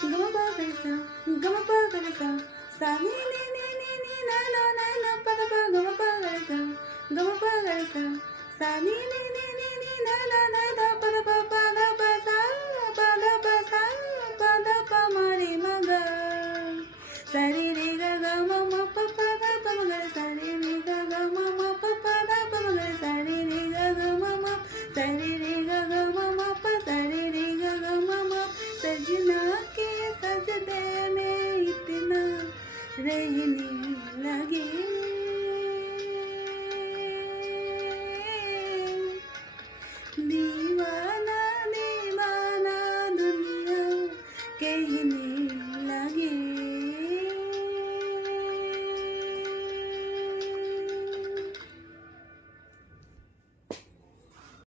गम पा गरे सा, गम पा गरे सा, सा नी ना पा दा पा गम पा गरे सा, गम पा गरे सा नी ना दा पा दा पा सा पा दा पा मा रे मा गा सा रे रे गा गा मा पा दा पा मा गा सा रे रे गा गा मा पा दा पा मा गा सा रे रे गा गा मा सा रे रे गा गा मा पा सा रे रे गा गा मा सजना के सजदे में इतना रहने लगे दी